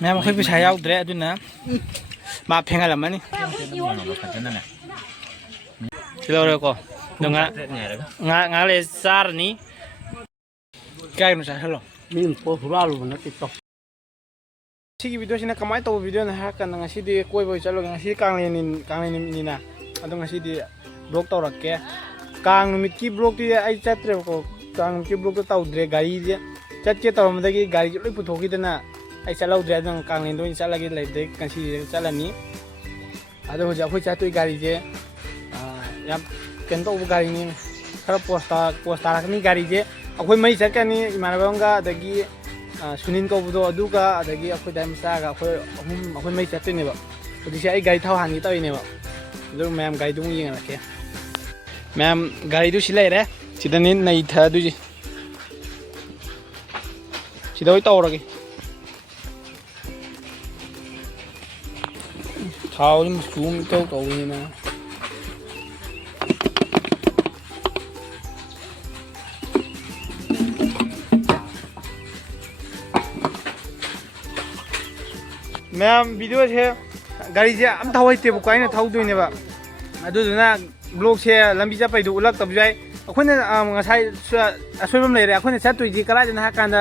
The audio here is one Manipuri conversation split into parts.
แม่มาคุยผู้ชายเอาเดรดูนะมาเพ่งอะไรมานี่ที่เราเรียกก็ดงงาเลยซาร์นี่แกงนู้นใช่หรอมีนโปรราลูนะติดต่อที่วิดีโอนี้ก็ไม่ตัววิดีโอนะฮะกันงั้นสิดีคุยไปจัลงั้นสิกางเลนินะอันตรงงั้นสิดีบล็อกตัวรักแกกางมิดกี้บล็อกที่ไอ้จัดเรื่องก็กางมิดกี้บล็อกตัวเดรกาอีเดียจัดเจ้าตัวมันได้กี่กาอีจุดเลยพุทโธกิดนะไอ้เจ้าเราเดรดังกางเลนตัวนี้เจ้าละกี่เลยเด็กกันสิเจ้าละนี้อาจจะหัวใจคุยจัดตัวกาอีเจยับกันตัวกาอีนี้ครับโพสต์รักนี่กาอีเจคุยไม่จัดกันนี่มาแล้วก็เด็กกี่สุนินก็บุตรดูก็เด็กกี่คุยได้ไม่ทราบคุยไม่จัดตัวนี่แบบพอดีใช้ไกด์เท่าหันกี่ตัวนี่แบบแล้วแม่ไกด์ตรงนี้อะไรแค่แม่ไกด์ดูสิเลยเด้สิตอนนี้ในเธอดูสิสิโดยโตแล้วกี่เท้านี่มันสูงโตโตนี่นะแม่วิดีโอเช่กาลีเช่อันท้าวไอ้เต็มกว่านี่ท้าวด้วยเนี่ยแบบดูนะบล็อกเช่ลำบิจะไปดูลักตับใจคนเนี่ยงั้นใช้ช่วยผมเลยคนเนี่ยชัดตัวจีก็ได้นะฮะการจะ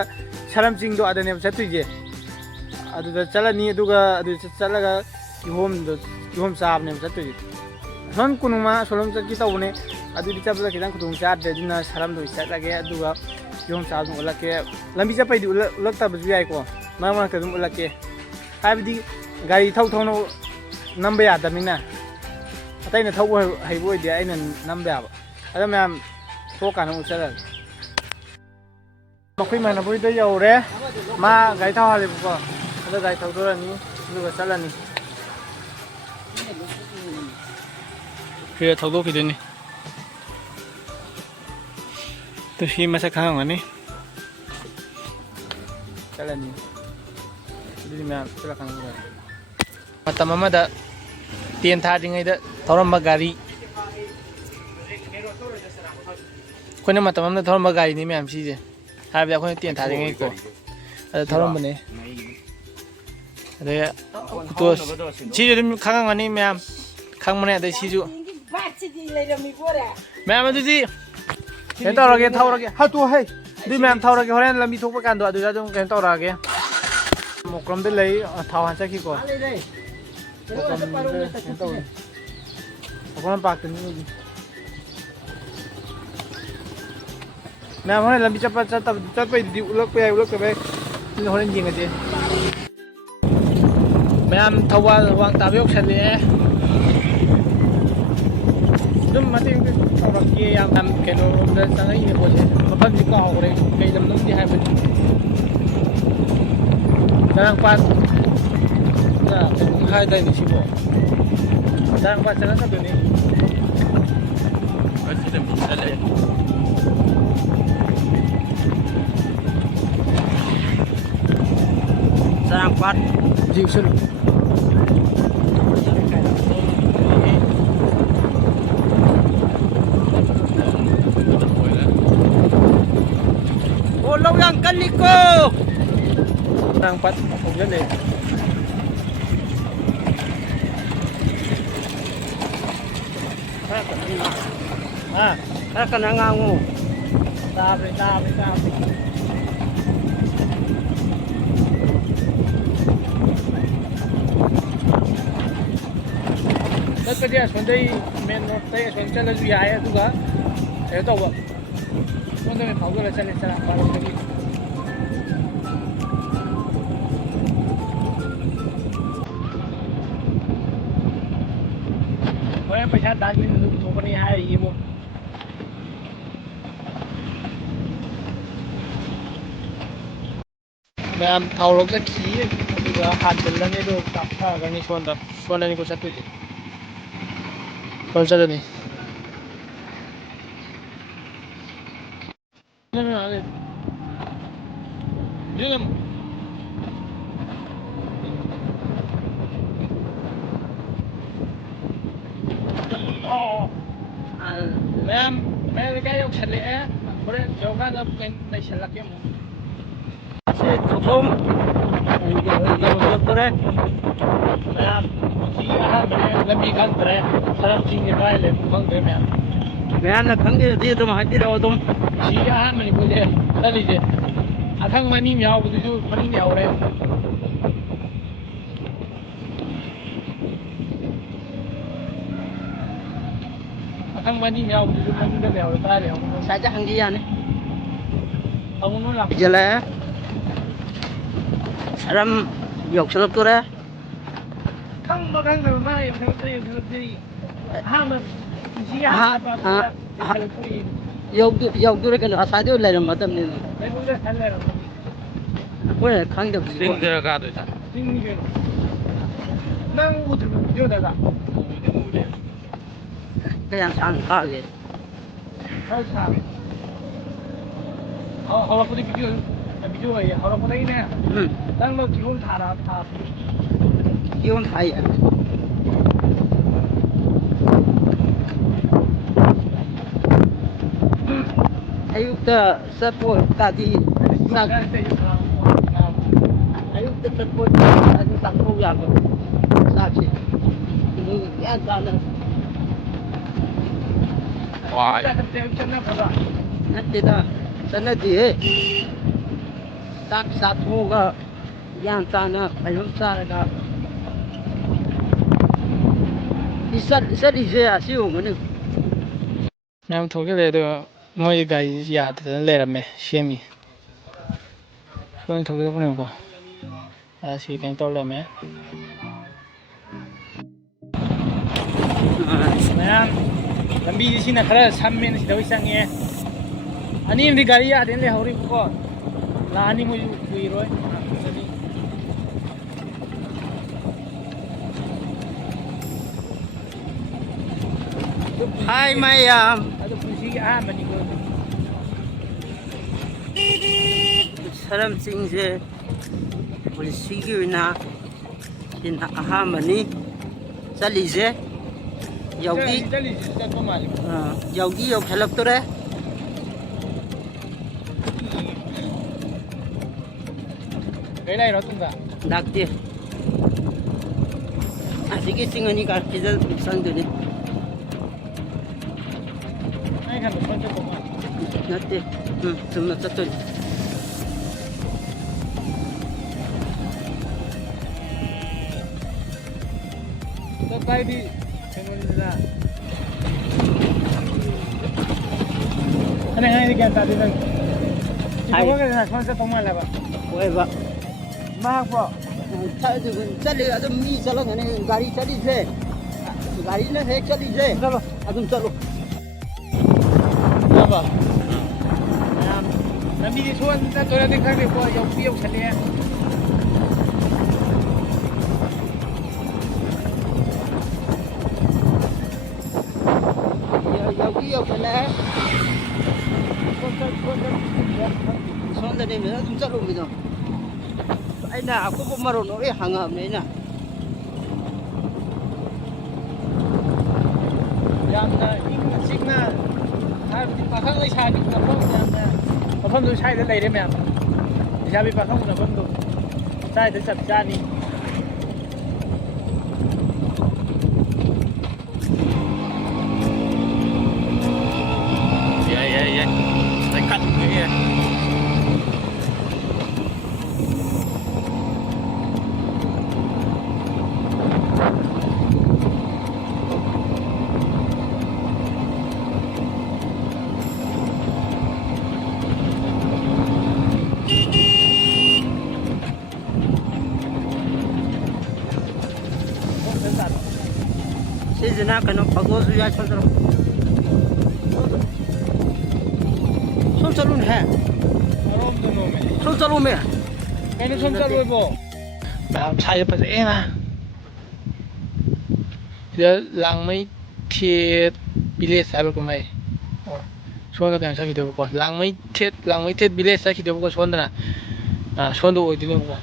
ชาลัมจิงดูอะไรเนี่ยชัดตัวจีดูจะละนี่ดูก็ดูจะละก็ยูโฮมซาบเนี่ยชัดตัวจีส่วนคุณมาส่วนจะกี่ตัวเนี่ยดูดิจับละกี่ตั้งคุณชาร์ดเดี๋ยวนะชาลัมดูชัดละแกดูก็ยูโฮมซาบดูละแกลำบิจะไปดูลักตับใจก็มาก็ดูละแกไอ้บิดกาลีเท่าโน่นัมเบียดมินะแต่เนี่ยเท่าให้บุยเดียไอ้เนี่ยนัมเบียบแล้วแม่โฟกัสอุตส่าห์มาคุยมันบุยได้ยาวเลยมากาลีเท่าอะไรบุกแล้วกาลีเท่าตัวนี้ดูว่าสั่งนี่คือเท่าตัวกี่เดือนนี่ตัวชีมาสักครั้งวันนี้สั่งนี่jadi memang silakan juga. Mata mama dah tian thadi ngai dah thoram bagari. Kau ni mata mama dah thoram bagari ni memang sih je. Hari dah kau ni tian thadi ngai ko. Ada thoram mana? Ada tu sih je kang ani memang kang mana ada sih je. Memang tu sih. Kita orang kita orang kita. Hatu hai. Di memang orang kita orang lagi tu pakai doa doa tu kita orang kita. một con đến lấy tháo hạt chắc khi còn một con bạc tính gì nào hôm nay làm bị chấp phải điệu lắc về nhưng hôm nay nhìn cái gì mấy em thâu qua hoàng tàu biết xem đi đúng mà tiếng thâu đặc kia em làm cái nó lên sang ấy nhiều gì mà phân gì cò của đây cây làm nước gì hay vậy Jangan pas, nah, hai dah ni siapa? Jangan pas jangan satu ni. Masih ada misalnya. Jangan pas, jiusul. Oh, lawang kaliko. Ang pat không vấn đề cái này ngang ngu ta về tất cái gì xuống đây men nó tay xuống chân là gì ai tu cả thế đâu vậy xuống đây tháo cái chân này sao làm bao nhiêuไปชาร์จดันนี่ดูตัวนี้ให้ยี่มุแม่เท่าลงจะขี้ดูว่าหันเป็นแล้วนี่ดูตับข้ากันนี่ชวนแล้วนี่กูชัดด้วยชวนชัดเลยนี่ไม่อะไรยืมแม่ก็ยกเฉลี่ยเพราะฉะนั้นโยกันจะเป็นในเฉลี่ยมั้งเสร็จทุกคน ꯇꯧꯔꯦ ꯃꯌꯥꯝ ꯁꯤ ꯑꯍꯥꯟꯕꯅꯦ ꯂꯝꯕꯤ ꯈꯪꯗ꯭ꯔꯦ ꯁꯔꯝꯁꯤꯡꯁꯦ ꯀꯥꯏ ꯂꯩ ꯈꯪꯗ꯭ꯔꯦ ꯃꯌꯥꯝ ꯃꯌꯥꯝꯅ ꯈꯪꯗꯦꯗꯤ ꯑꯗꯨꯝ ꯍꯥꯏꯕꯤꯔꯛꯑꯣ ꯑꯗꯨꯝ ꯁꯤ ꯑꯍꯥꯟꯕꯅꯤ ꯑꯩꯈꯣꯏꯁꯦ ꯆꯠꯂꯤꯁꯦ ꯑꯈꯪꯕ ꯑꯅꯤ ꯌꯥꯎꯕꯗꯨꯁꯨ ꯃꯅꯤꯡ ꯌꯥꯎꯔꯦ ꯑꯈꯪꯕ ꯑꯅꯤ ꯌꯥꯎꯕꯗꯨꯁꯨ ꯃꯅꯤꯡꯗ ꯂꯩꯍꯧꯔꯦ ꯀꯥꯏ ꯂꯩꯍꯧꯔꯦ ꯁꯥꯏꯗ ꯍꯪꯒꯤ ꯌꯥꯅꯤ ꯑꯃꯨꯛ ꯂꯥꯛ ꯍꯩꯖꯤꯜꯂꯛꯑꯦ ꯁꯔꯝ ꯌꯧꯁꯤꯜꯂꯛꯇꯣꯔꯦ ꯈꯪꯕ ꯈꯪꯗꯕ ꯃꯥ ꯌꯧꯁꯤꯜꯂꯛꯇ꯭ꯔꯤ ꯑꯍꯥꯟꯕ ꯄꯨꯟꯁꯤꯒꯤ ꯑꯍꯥꯟꯕ ꯌꯧꯁꯤꯜꯂꯛꯇ꯭ꯔꯤ ꯌꯧꯗꯣꯔꯦ ꯀꯩꯅꯣ ꯑꯁꯥꯏꯗ ꯂꯩꯔꯝꯃꯗꯕꯅꯤꯅ ꯂꯩꯕꯨꯡꯗ ꯁꯟ ꯂꯩꯔꯝꯃꯅꯤ ꯑꯩꯈꯣꯏꯅ ꯈꯪꯗꯕꯁꯤꯕꯨ ꯆꯤꯡꯗꯔ ꯀꯥꯗꯣꯏꯁꯦ ꯆꯤꯡꯅꯤ ꯀꯩꯅꯣ ꯅꯪ ꯎꯗ꯭ꯔꯤꯕ ꯚꯤꯗꯤꯑꯣꯗꯒ ꯎꯗꯦ ꯀꯌꯥꯝ ꯁꯥꯡꯅ ꯀꯥꯒꯦ ꯈꯔ ꯁꯥꯡꯉꯦ ꯍꯧꯔꯛꯄꯗꯤ ꯚꯤꯗꯤꯑꯣ ꯑꯣꯏꯌꯦ ꯍꯧꯔꯛꯄꯗꯒꯤꯅꯦ ꯅꯪꯅ ꯀꯤꯍꯣꯝ ꯊꯥꯕ ꯀꯤꯍꯣꯝ ꯊꯥꯏ ꯑꯌꯨꯛꯇ ꯆꯠꯄ ꯑꯣꯏꯇꯥꯗꯤ ꯆꯥꯛ ꯑꯌꯨꯛꯇ ꯆꯠꯄ ꯑꯣꯏꯇꯥꯗꯤ ꯆꯥꯛꯊꯣꯛ ꯌꯥꯕ ꯆꯥꯛꯁꯦ ꯑꯗꯨ ꯒ꯭ꯌꯥꯟ ꯇꯥꯅ ꯅꯠꯇꯦꯗ ꯆꯠꯅꯗꯦꯍꯦ ꯆꯥꯛ ꯆꯥꯊꯣꯛꯑꯒ ꯒ꯭ꯌꯥꯟ ꯇꯥꯅ ꯀꯩꯅꯣꯝ ꯆꯥꯔꯒ ꯆꯠꯂꯤꯁꯦ ꯑꯁꯤ ꯑꯣꯏꯔꯝꯒꯅꯤ ꯃꯌꯥꯝ ꯊꯣꯛꯆꯜꯂꯦ ꯑꯗꯨꯒ ꯃꯣꯏ ꯒꯥꯔꯤꯁꯤ ꯌꯥꯗꯗꯅ ꯂꯩꯔꯝꯃꯦ ꯁꯦꯝꯃꯤ ꯁꯣꯏꯅ ꯊꯧꯖꯜꯂꯛꯄꯅꯦꯕꯀꯣ ꯁꯤ ꯀꯩꯅꯣ ꯇꯧꯔ ꯂꯩꯔꯝꯃꯦ ꯃꯌꯥꯝ ꯂꯝꯕꯤꯁꯤ ꯁꯤꯅ ꯈꯔ ꯁꯝꯃꯦꯅ ꯁꯤꯗ ꯑꯣꯏ ꯆꯪꯉꯦ ꯑꯅꯤ ꯑꯃꯗꯤ ꯒꯥꯔꯤ ꯌꯥꯗꯦꯅ ꯂꯩꯍꯧꯔꯤꯕꯀꯣ ꯂꯥꯛꯑꯅꯤ ꯃꯣꯏꯁꯨ ꯀꯨꯏꯔꯣꯏ ꯂꯥꯛꯆꯅꯤ ꯍꯥꯏ ꯃꯌꯥꯝ ꯑꯗꯨ ꯄꯨꯟꯁꯤꯒꯤ ꯑꯍꯥꯟꯕꯅꯤꯀꯣ ꯁꯔꯝ ꯆꯤꯡꯁꯦ ꯄꯨꯟꯁꯤꯒꯤ ꯑꯣꯏꯅ ꯁꯤꯅ ꯑꯍꯥꯟꯕꯅꯤ ꯆꯠꯂꯤꯁꯦ ꯆꯠꯄ ꯃꯥꯜꯂꯤ ꯌꯧꯁꯜꯂꯛꯇꯣꯔꯦ ꯀꯩ ꯂꯩꯔꯣ ꯇꯨꯡꯗ ꯂꯥꯛꯇꯦ ꯑꯁꯤꯒꯤ ꯆꯤꯡ ꯑꯅꯤ ꯀꯥꯔꯛꯁꯤꯗ ꯆꯪꯗꯣꯏꯅꯤ ꯑꯩ ꯈꯟꯕ ꯁꯣꯏ ꯆꯠꯄ ꯃꯥꯜꯂꯤ ꯅꯠꯇꯦ ꯆꯨꯝꯅ ꯆꯠꯇꯣꯏꯅꯤ ꯆꯠꯄ ꯍꯥꯏꯗꯤ ꯀꯩꯅꯣꯅꯤꯗꯅ ꯑꯩꯅ ꯉꯥꯏꯗꯤ ꯒ꯭ꯌꯥꯟ ꯇꯥꯗꯦ ꯅꯪ ꯆꯤꯡꯊꯣꯛꯈ꯭ꯔꯦꯗꯅ ꯁꯣꯝ ꯆꯠꯇꯧ ꯃꯥꯜꯂꯦꯕ ꯑꯣꯏꯕ ꯃꯥꯛꯄ꯭ꯔꯣ ꯆꯠꯂꯤ ꯑꯗꯨꯝ ꯃꯤ ꯆꯠꯂꯝꯒꯅꯤ ꯒꯥꯔꯤ ꯆꯠꯂꯤꯁꯦ ꯒꯥꯔꯤꯅ ꯍꯦꯛ ꯆꯠꯂꯤꯁꯦ ꯆꯠꯂꯣ ꯑꯗꯨꯝ ꯆꯠꯂꯣ ꯆꯠꯂꯣ ꯃꯌꯥꯝ ꯂꯝꯕꯤꯁꯦ ꯁꯣꯟ ꯆꯠꯇꯣꯏꯔꯗꯤ ꯈꯪꯗꯦꯀꯣ ꯌꯧꯁꯜꯂꯛꯑꯦ ꯌꯧꯁꯜꯂꯛꯑꯦ ꯁꯣꯝꯗꯅꯦ ꯑꯗꯨꯝ ꯆꯠꯂꯨꯃꯤꯗꯣ ꯑꯩꯅ ꯑꯀꯨꯞꯄ ꯃꯔꯣꯟ ꯂꯣꯏ ꯍꯪꯉꯕꯅꯤ ꯑꯩꯅ ꯌꯥꯝꯅ ꯏꯪꯅ ꯆꯤꯛꯅ ꯍꯥꯏꯕꯗꯤ ꯄꯥꯈꯪ ꯂꯩꯁꯥꯕꯤ ꯃꯐꯝ ꯌꯥꯝꯅ ꯃꯐꯝꯗꯨ ꯁ꯭ꯋꯥꯏꯗ ꯂꯩꯔꯦ ꯃꯌꯥꯝ ꯂꯩꯁꯥꯕꯤ ꯄꯥꯈꯪ ꯎꯅꯐꯝꯗꯨ ꯁ꯭ꯋꯥꯏꯗ ꯆꯞ ꯆꯥꯅꯤ ꯌꯥꯏ ꯂꯩꯈꯠꯂꯦ ꯁꯤꯁꯤꯅ ꯀꯩꯅꯣ ꯐꯧꯗꯣꯛꯑꯁꯨ ꯌꯥꯏ ꯁꯣꯝ ꯆꯠꯂꯣ ꯁꯣꯝ ꯆꯠꯂꯨꯅꯦꯍꯦ ꯑꯔꯣꯝꯗ ꯅꯣꯝꯃꯦ ꯁꯣꯝ ꯆꯠꯂꯣꯃꯦ ꯀꯩꯅꯣ ꯁꯣꯝ ꯆꯠꯂꯣꯏꯕꯣ ꯃꯌꯥꯝ ꯁꯥꯏꯖ ꯐꯖꯩꯅ ꯁꯤꯗ ꯂꯥꯡꯃꯩ ꯊꯦꯠ ꯚꯤꯂꯦꯖ ꯍꯥꯏꯕ ꯀꯨꯝꯍꯩ ꯁꯣꯝꯗ ꯀꯩꯅꯣ ꯆꯠꯈꯤꯗꯣꯏꯕꯀꯣ ꯂꯥꯡꯃꯩ ꯊꯦꯠ ꯚꯤꯂꯦꯖ ꯆꯠꯈꯤꯗꯣꯏꯕꯀꯣ ꯁꯣꯝꯗꯅ ꯁꯣꯝꯗ ꯑꯣꯏꯗꯣꯏꯅꯦꯕꯀꯣ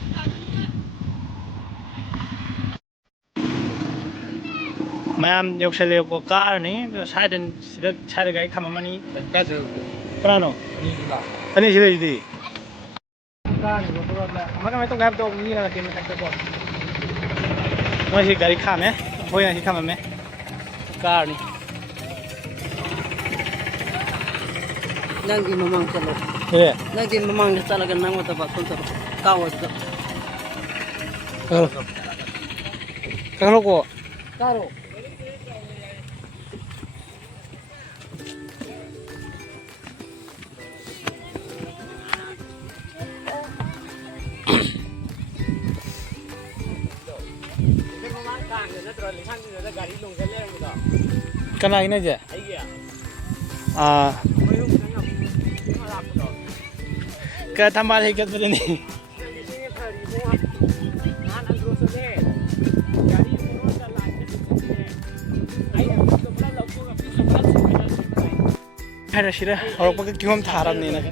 ꯃꯌꯥꯝ ꯌꯧꯁꯜꯂꯦꯕꯀꯣ ꯀꯥꯔꯅꯤ ꯁ꯭ꯋꯥꯏꯗ ꯒꯥꯔꯤ ꯈꯥꯝꯃꯝꯃꯅꯤ ꯀꯅꯥꯅꯣ ꯑꯅꯤꯁꯤ ꯂꯩꯁꯤꯗꯤ ꯀꯥꯔꯅꯤꯕ ꯑꯃ ꯀꯃꯥꯏꯅ ꯇꯧꯒꯦ ꯍꯥꯏꯕꯗꯣ ꯃꯤ ꯂꯥꯛꯀꯦ ꯃꯊꯛꯇꯀꯣ ꯃꯣꯏꯁꯤ ꯒꯥꯔꯤ ꯈꯥꯝꯃꯦ ꯑꯩꯈꯣꯏꯅ ꯁꯤ ꯈꯥꯝꯃꯝꯃꯦ ꯀꯥꯔꯅꯤ Nanti memang kalau. 예 Nanti memang dia salah kenang atau apa pun terus. Kau itu. kalau kok Karo. Kana ini aja ke tambah lagi ke ini ada sih dah orang pakai kiom tharam nih nah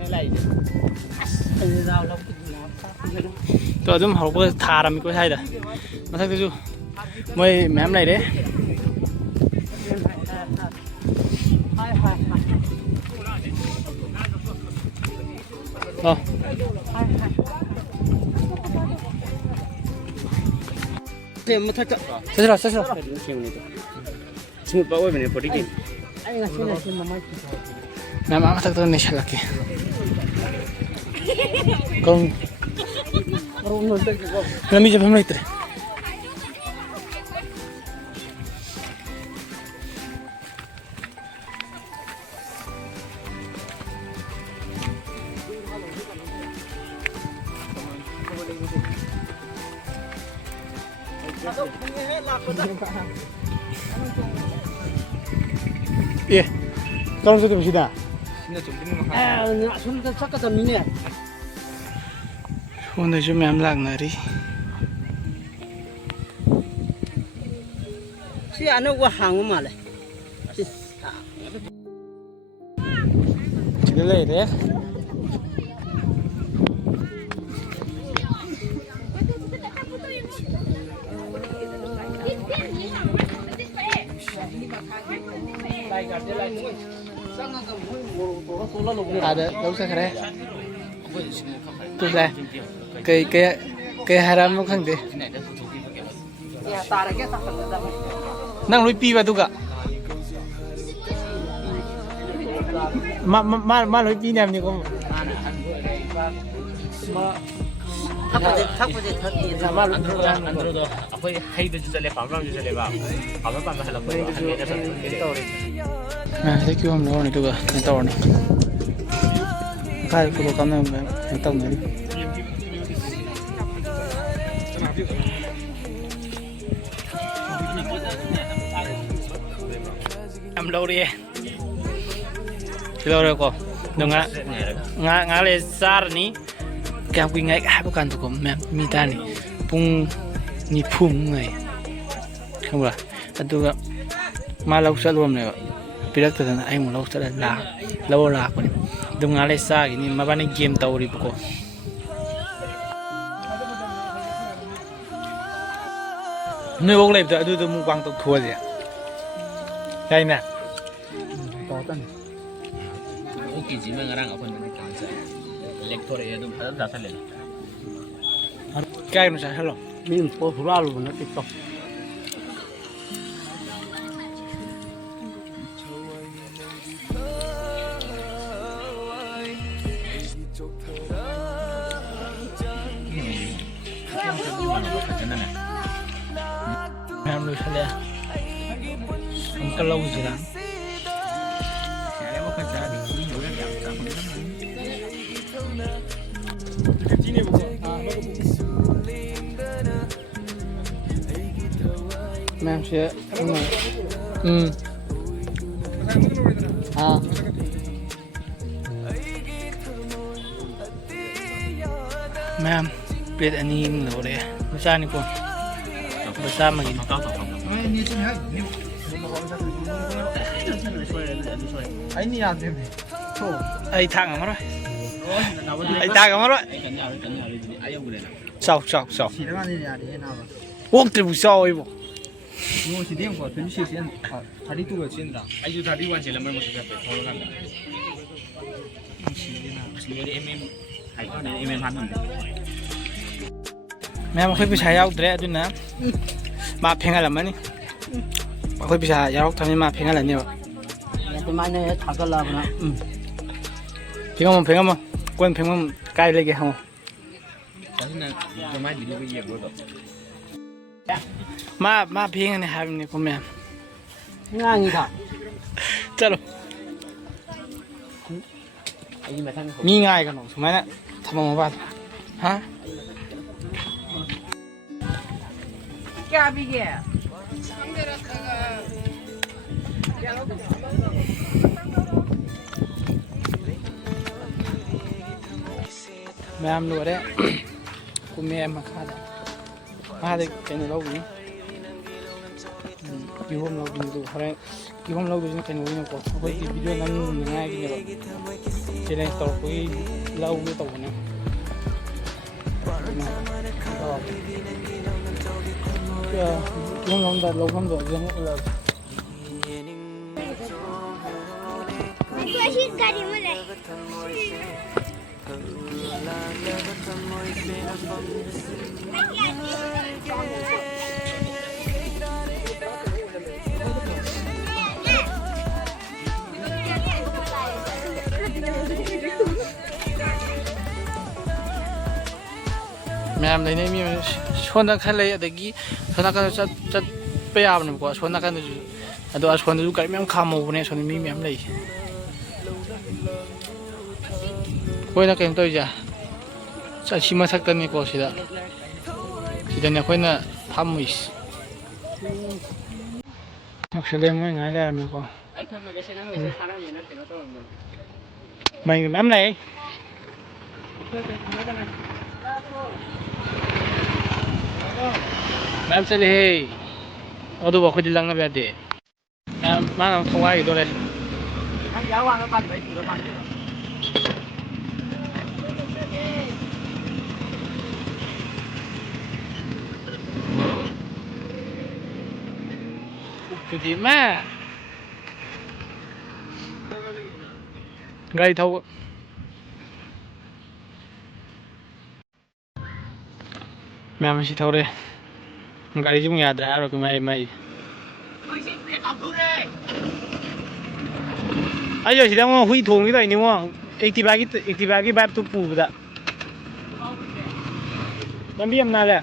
tuh adum orang pakai tharam itu saya dah masa itu mau mem lagi deh oh sesuatu Semua bawa mana pergi? Ayo ngasih mama. nama apa tuh nih lagi kong kami jawab mulai ter iya kalau sudah sudah Nak sulit cakap tak minyak. 오늘 좀 얌락 날이 Si anak gua hang malah. 지금 이래 ada đâu sao kare tu sai cái haram nó không thế Ya tarik ya tak ada. nang lui pi vào tu cả mà lui pi nem như không Thak dia. mà lui 안 들어도 아빠이 하이드 주절래 밤밤 주절래 봐 밤밤 하려고 한개에서 à thế kêu hôm đó này tu cả cái tàu này khai phụ cầm này cái tàu này em lâu đi lâu rồi cô đừng ngã lên xa ní cái quy ngay hai bữa can tụi con mẹ mi ta ní pung ní phum này không phải anh tụi con mà lâu sẽ luôn này pirak tu na ayong lâu sẽ là lâu lạc này đừng ngã lên xa cái ní mà bạn ấy game tàu đi cô nơi bốc lên rồi tôi mua quăng tàu thua gì đây nè 오케이 지명이랑 아빠는 강사 렉토리에도 받아 다 살래 cái nó sẽ hello Min po hura lu na TikTok. em nuôi sao đây không có lâu gì lắm em sẽ ma'am biết anh em rồi đấy sao này cô sao mà ai thằng mà rồi ai ta mà rồi sao quốc tế bu sao ấy bộ 뭐 지대한 거 같은 시시한 다리 두가 진다 아주 다리와 제일 많이 먹게 잡혀 걸어 간다 시리나 MM 하는데 mẹ mà khơi bị sai áo đấy, tôi nè मा फेंगलमनी अखोई पिसा यारok थाने मा फेंगलनेबा तुम्हारे थाकल लाभना फेंगम कोन फेंगम काय लेगे हम मा फेंगने हाबने को मैं ngang gì cả चलो मीง่ายกันหรอสมัยนั้นทำมาบ้านฮะ क्या भी गया मैं हम लोग रहे कुम्हे मखा दे कहीं लोग नहीं किहोम लोग नहीं तो हरे किहोम लोग नहीं कहीं नहीं को कोई वीडियो नन नहीं कि नहीं चैलेंज तो कोई लाउ भी तो बने किहोम लोग हम लोग जंग लोग गाड़ी में ले मैम लेने में सोना खान ले अदगी सोना खान चट पे आपने को सोना खान जो अदो सोना जो करीब मैम खामो बने सोना मी मैम ले कोई ना कहीं तो जा चाची मसक तने को सीधा सीधा ने कोई ना फामुइस अक्सर मेंง่ายแล้วมีकोไม่แม่มไหนमैम चले हे और तो बहुत कुछ लंगा बैठे मैम माँ फुआ इधर है क्योंकि मैं गाड़ी था वो मैम इसी था उरे गाड़ी जो मुझे याद रहा है कि मैं अयो सीधा वो हुई थोंग की तो इन्हीं वो एक्टिवा की बात तो पूरा लंबी हम ना ले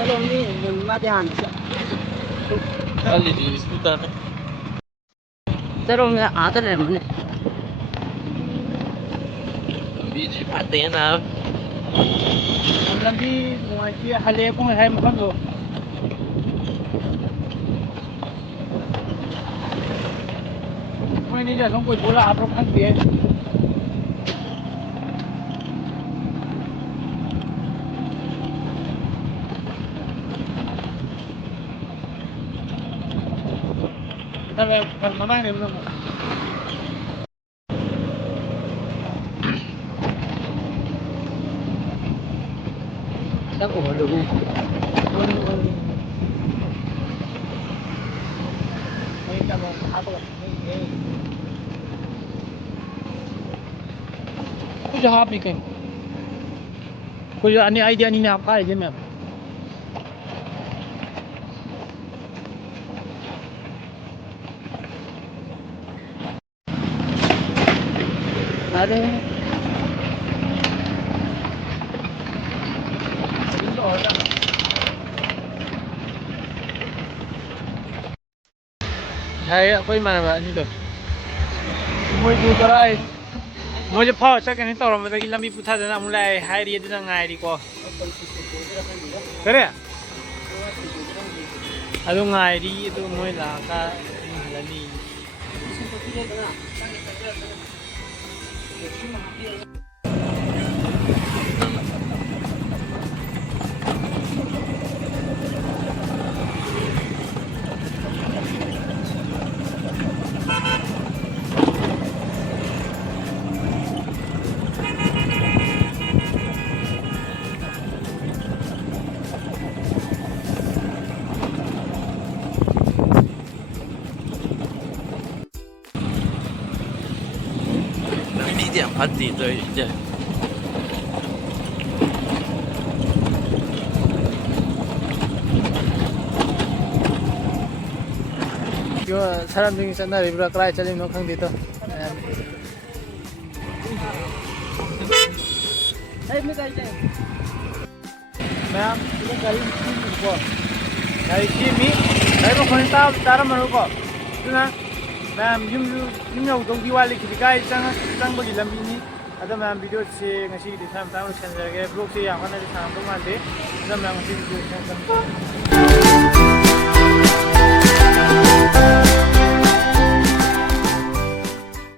चलो नहीं मत ध्यान चलो मैं आता है मैंने बीच पाते हैं ना लंबी मुझे हले को है मुझे तो कोई नहीं जाता कोई बोला आप लोग खाते हैं तब मम्मा ने बोला सब हो लोगों नहीं तब आप कुछ आप भी कहीं कुछ अन्य आइडिया नहीं आप का है मैम अरे है कोई माना नहीं तो मुझे तो राय मुझे फाव चक्कर नहीं तौर में तो लंबी पुथा देना मुझे हाई रिये देना गाय री को करे अदो गाय री तो मुझे लाका लनी 盘底对对。 이거 사람들이 싼다 리브라 클라이 잘리는 칸디도. đây mới đây đây ma'am ये गाड़ी को गाड़ी की मी गाड़ी को कोई तारा मरो को तुना मैम युम यौ दो दिवाली की गाड़ी चंग बगी लंबी नि अदा मैम वीडियो से ngasi di time time senjage vlog se yang kana di sang to mande अदा मैम ngasi video